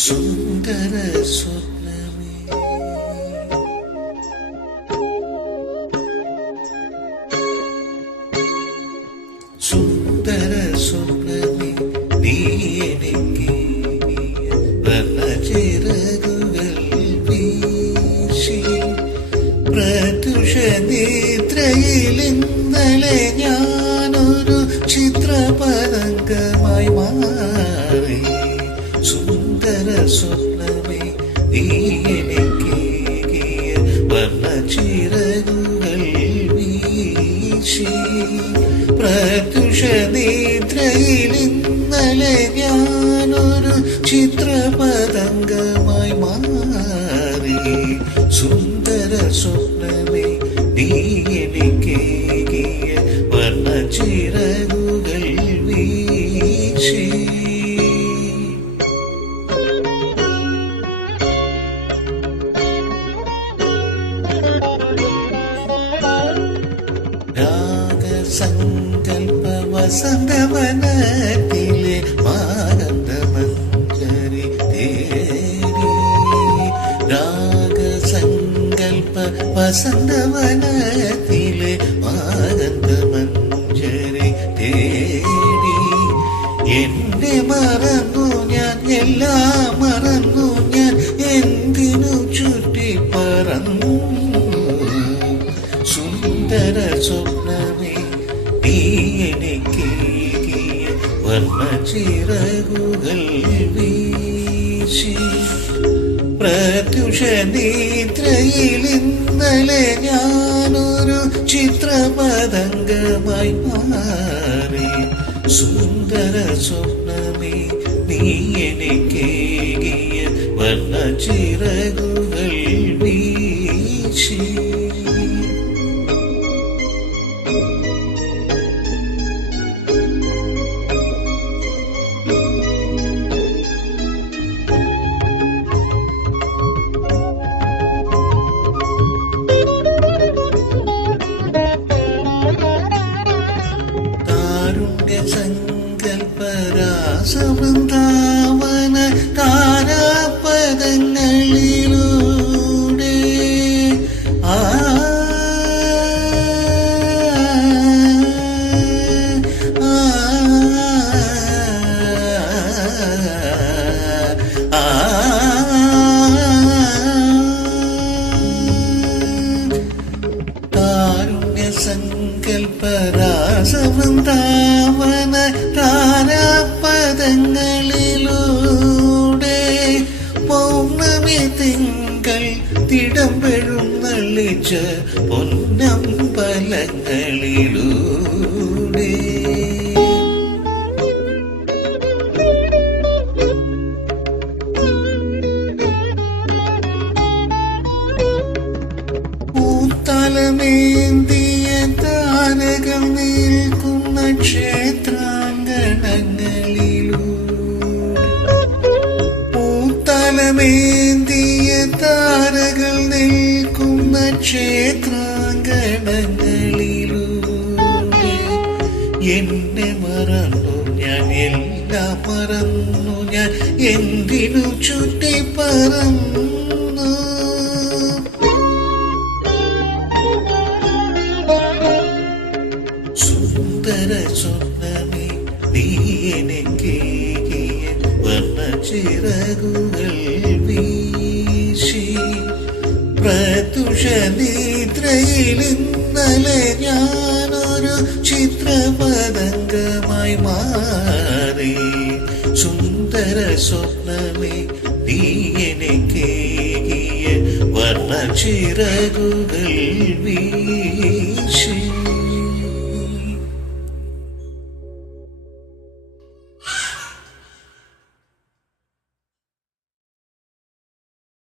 സുന്ദര സ്വപ്നമേ സുന്ദര സ്വപ്നമേ നീ എനിക്ക് ചിറകുകൾ വീശി പ്രതുഷ നിദ്രയിൽ ഇന്നലെ ഞാനൊരു ചിത്രപതംഗമായി മാറി സുന്ദര സ്വപ്നമേ നീ എനിക്ക് വർണ്ണച്ചിറകുകൾ വീശി പ്രതുഷ നിദ്രയിൽ ഇന്നലെ ഞാനൊരു ചിത്രപതംഗമായി മാറി സുന്ദര സ്വപ്നമേ നീ എനിക്ക് വർണ്ണച്ചിറകുകൾ വീശി സങ്കൽപ്പ വസന്തവനത്തിലെ മാനന്ദമഞ്ജരി തേടി രാഗസങ്കൽപ്പ വസന്തവനത്തിലെ മാനന്ദമഞ്ജരി തേടി എന്നെ മറന്നു ഞാൻ എല്ലാം മറന്നു ഞാൻ എന്തിനു ചുറ്റി പറന്നു സുന്ദര സ്വപ്നമേ നീ എനിക്ക് വർണ്ണച്ചിറകുകൾ വീശി പ്രതുഷ നിദ്രയിൽ ഇന്നലെ ഞാനൊരു ചിത്രപതംഗമായി മാറി സുന്ദര സ്വപ്നമേ നീ എനിക്ക് വർണ്ണച്ചിറകുകൾ വീശി സങ്കൽപ്പരാസവൃന്ദാവന താരാപദങ്ങളിലൂടെ കാരുണ്യ സങ്കൽപ്പരാസവൃന്ദാവന താരാപദങ്ങളിലൂടെ പൗർണമി തിങ്കൾ തിടമ്പെഴുന്നള്ളിച്ച പൊന്നമ്പലങ്ങളിലൂടെ പൂത്തലമേന്തിയ താരകൾ നിൽക്കുന്ന പൂത്തലമേന്തിയ താരകൾ നിൽക്കുന്ന ക്ഷേത്രാങ്കണങ്ങളിലൂടെ എന്നെ മറന്നു ഞാൻ എല്ലാം മറന്നു ഞാൻ എന്തിനു ചുറ്റി പറന്നു സുന്ദര സ്വപ്നമേ നീ എനിക്ക് വർണ്ണച്ചിറകുകൾ വീശി പ്രതുഷ നിദ്രയിൽ ഇന്നലെ ഞാനൊരു ചിത്രപതംഗമായി മാറി സുന്ദര സ്വപ്നമേ നീ എനിക്ക് വർണ്ണച്ചിറകുകൾ വീശി